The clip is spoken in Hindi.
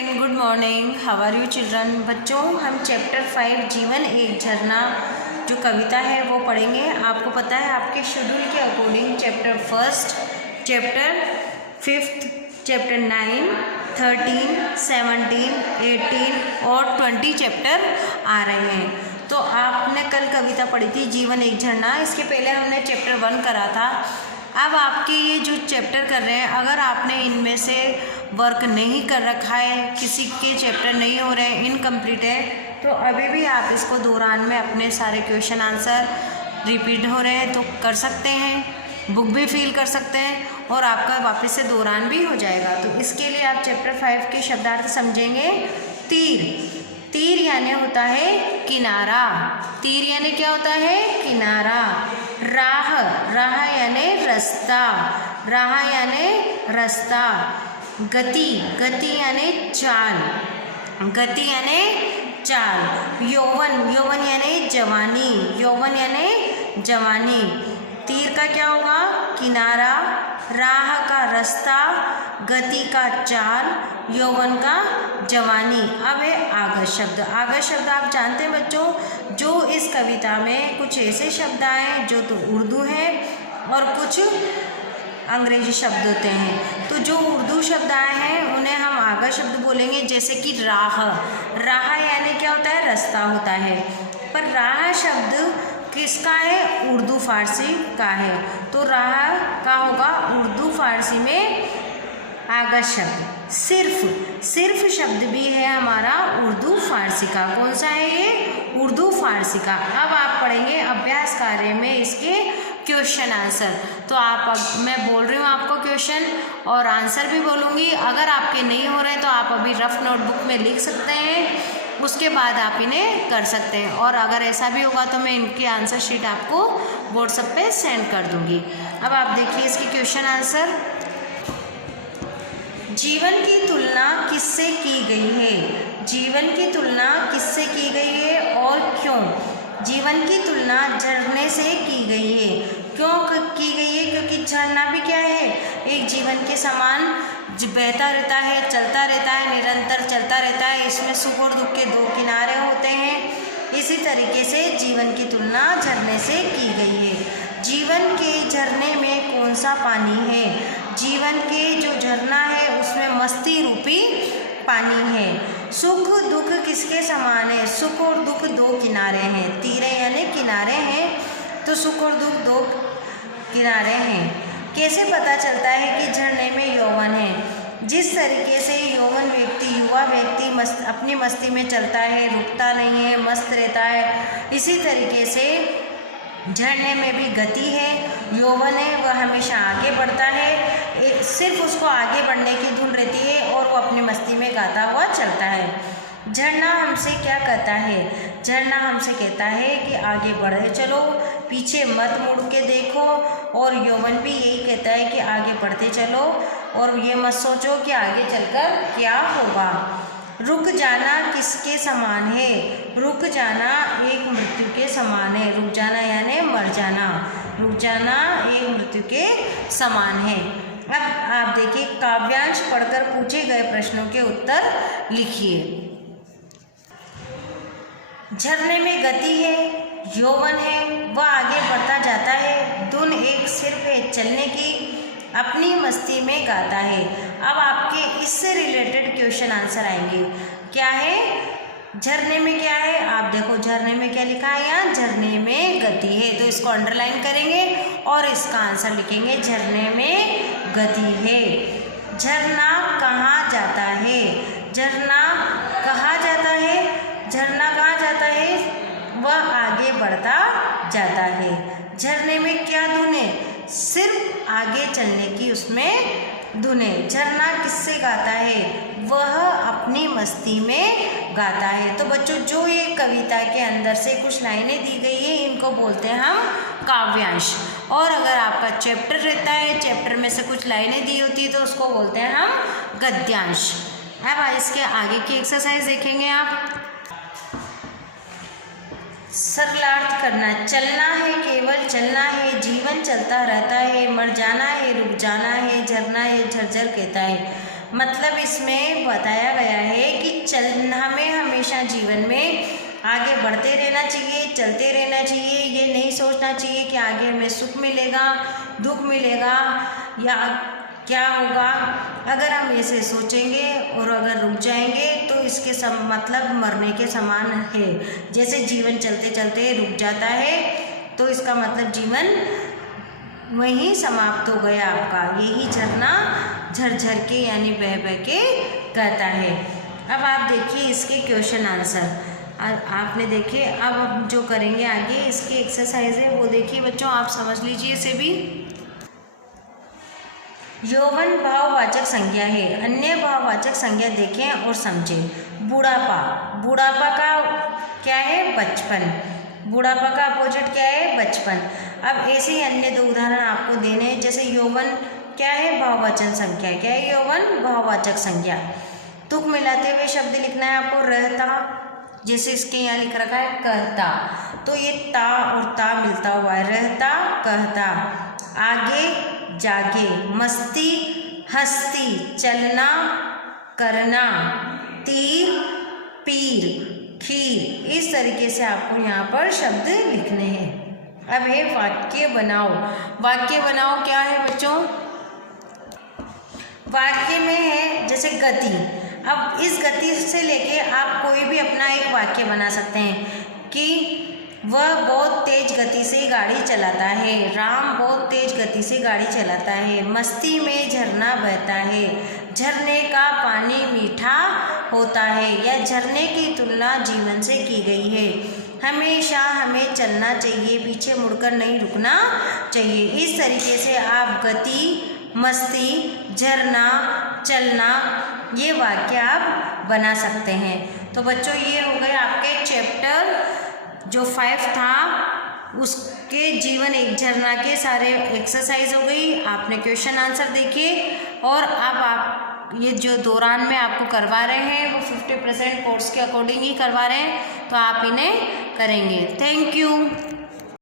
Friend, good morning. How are you children. बच्चों, हम चैप्टर 5 जीवन एक झरना जो कविता है वो पढ़ेंगे। आपको पता है आपके शेड्यूल के अकॉर्डिंग चैप्टर 1, चैप्टर 5, चैप्टर 9, 13, 17, 18 और 20 चैप्टर आ रहे हैं। तो आपने कल कविता पढ़ी थी जीवन एक झरना। इसके पहले हमने चैप्टर 1 करा था। अब आपके ये जो चैप्टर कर रहे हैं, अगर आपने इनमें से वर्क नहीं कर रखा है, किसी के चैप्टर नहीं हो रहे हैं, इनकम्प्लीट है, तो अभी भी आप इसको दौरान में अपने सारे क्वेश्चन आंसर रिपीट हो रहे हैं तो कर सकते हैं, बुक भी फिल कर सकते हैं और आपका वापस से दौरान भी हो जाएगा। तो इसके लिए आप चैप्टर 5 के शब्दार्थ समझेंगे। तीर, तीर यानी होता है किनारा। तीर यानी क्या होता है? किनारा। राह, राह यानी रास्ता। राह यानी रास्ता। गति, गति यानी चाल। गति यानी चाल। यौवन, यौवन यानी जवानी। यौवन यानी जवानी। तीर का क्या होगा? किनारा, राह का रास्ता, गति का चाल, यौवन का जवानी। अब है आगत शब्द। आगत शब्द आप जानते हैं बच्चों, जो इस कविता में कुछ ऐसे शब्द आए जो तो उर्दू है और कुछ अंग्रेजी शब्द होते हैं। तो जो उर्दू शब्द आए हैं उन्हें हम आगत शब्द बोलेंगे। जैसे कि राह, राह यानी क्या होता है? रास्ता होता है। पर राह शब्द किसका है? उर्दू फारसी का है। तो राह का होगा उर्दू फारसी में आगत शब्द। सिर्फ, सिर्फ शब्द भी है हमारा उर्दू फारसी का। कौन सा है ये? उर्दू फारसी का। अब आप पढ़ेंगे अभ्यास कार्य में इसके क्वेश्चन आंसर। तो मैं बोल रही हूँ आपको क्वेश्चन और आंसर भी बोलूँगी। अगर आपके नहीं हो रहे तो आप अभी रफ नोटबुक में लिख सकते हैं, उसके बाद आप इन्हें कर सकते हैं। और अगर ऐसा भी होगा तो मैं इनकी आंसर शीट आपको व्हाट्सएप पे सेंड कर दूँगी। अब आप देखिए इसकी क्वेश्चन आंसर। जीवन की तुलना किससे की गई है? जीवन की तुलना किससे की गई है और क्यों? जीवन की तुलना झरने से की गई है। क्यों की गई है? क्योंकि झरना भी क्या है? एक जीवन के समान बहता रहता है, चलता रहता है, निरंतर चलता रहता है। इसमें सुख और दुख के दो किनारे होते हैं। इसी तरीके से जीवन की तुलना झरने से की गई है। जीवन के झरने में कौन सा पानी है? जीवन के जो झरना है उसमें मस्ती रूपी पानी है। सुख दुख किसके समान है? सुख और दुख दो किनारे हैं। तीरे यानी किनारे हैं, तो सुख और दुख दो किनारे हैं। कैसे पता चलता है कि झरने में यौवन है? जिस तरीके से यौवन व्यक्ति, युवा व्यक्ति अपनी मस्ती में चलता है, रुकता नहीं है, मस्त रहता है, इसी तरीके से झरने में भी गति है, यौवन है, वह हमेशा आगे बढ़ता है। सिर्फ उसको आगे बढ़ने की धुन रहती है और वो अपनी मस्ती में गाता हुआ चलता है। झरना हमसे क्या कहता है? झरना हमसे कहता है कि आगे बढ़े चलो, पीछे मत मुड़ के देखो। और यौवन भी यही कहता है कि आगे बढ़ते चलो और ये मत सोचो कि आगे चलकर क्या होगा। रुक जाना किसके समान है? रुक जाना एक मृत्यु के समान है। रुक जाना यानी मर जाना। रुक जाना एक मृत्यु के समान है। अब आप देखिए, काव्यांश पढ़कर पूछे गए प्रश्नों के उत्तर लिखिए। झरने में गति है, यौवन है, वह आगे बढ़ता जाता है। धुन एक सिर्फ है चलने की, अपनी मस्ती में गाता है। अब आपके इससे रिलेटेड क्वेश्चन आंसर आएंगे। क्या है? झरने में क्या है? आप देखो झरने में क्या लिखा है यहाँ? झरने में गति है, तो इसको अंडरलाइन करेंगे और इसका आंसर लिखेंगे। झरने में गति है। झरना कहाँ जाता है? झरना कहाँ जाता है? झरना कहाँ जाता है? वह आगे बढ़ता जाता है। झरने में क्या धुन है? सिर्फ आगे चलने की उसमें धुन है। झरना किससे गाता है? वह अपनी मस्ती में गाता है। तो बच्चों, जो ये कविता के अंदर से कुछ लाइनें दी गई है, इनको बोलते हैं हम काव्यांश। और अगर आपका चैप्टर रहता है, चैप्टर में से कुछ लाइनें दी होती है तो उसको बोलते हैं हम गद्यांश। अब इसके आगे की एक्सरसाइज देखेंगे आप। सरलार्थ करना। चलना है, केवल चलना है, जीवन चलता रहता है, मर जाना है, रुक जाना है, झरना है, झरझर कहता है। मतलब इसमें बताया गया है हमें हमेशा जीवन में आगे बढ़ते रहना चाहिए, चलते रहना चाहिए। ये नहीं सोचना चाहिए कि आगे हमें सुख मिलेगा, दुख मिलेगा या क्या होगा। अगर हम ऐसे सोचेंगे और अगर रुक जाएंगे तो इसके मतलब मरने के समान है। जैसे जीवन चलते चलते रुक जाता है तो इसका मतलब जीवन वहीं समाप्त हो गया आपका। यही झरना झरझर के यानी बह बह के कहता है। अब आप देखिए इसके क्वेश्चन आंसर आपने देखे। अब जो करेंगे आगे इसकी एक्सरसाइज है वो देखिए बच्चों, आप समझ लीजिए इसे भी। यौवन भाववाचक संज्ञा है, अन्य भाववाचक संज्ञा देखें और समझें। बुढ़ापा, बुढ़ापा का क्या है? बचपन। बुढ़ापा का अपोजिट क्या है? बचपन। अब ऐसे ही अन्य दो उदाहरण आपको देने हैं। जैसे यौवन क्या है? भाववाचक संज्ञा। क्या है यौवन? भाववाचक संज्ञा। तुक मिलाते हुए शब्द लिखना है आपको। रहता, जैसे इसके यहाँ लिख रखा है कहता, तो ये ता और ता मिलता हुआ है। रहता, कहता। आगे जागे, मस्ती, हस्ती, चलना, करना, तीर, पीर, खीर। इस तरीके से आपको यहाँ पर शब्द लिखने हैं। अब है वाक्य बनाओ। वाक्य बनाओ क्या है बच्चों? वाक्य में है जैसे गति। अब इस गति से लेके आप कोई भी अपना एक वाक्य बना सकते हैं कि वह बहुत तेज गति से गाड़ी चलाता है। राम बहुत तेज गति से गाड़ी चलाता है। मस्ती में झरना बहता है। झरने का पानी मीठा होता है। या झरने की तुलना जीवन से की गई है। हमेशा हमें चलना चाहिए, पीछे मुड़कर नहीं रुकना चाहिए। इस तरीके से आप गति, मस्ती, झरना, चलना, ये वाक्य आप बना सकते हैं। तो बच्चों ये हो गए आपके चैप्टर जो 5 था उसके जीवन एक झरना के सारे एक्सरसाइज हो गई। आपने क्वेश्चन आंसर देखे और अब आप ये जो दौरान में आपको करवा रहे हैं वो 50% कोर्स के अकॉर्डिंग ही करवा रहे हैं, तो आप इन्हें करेंगे। Thank you.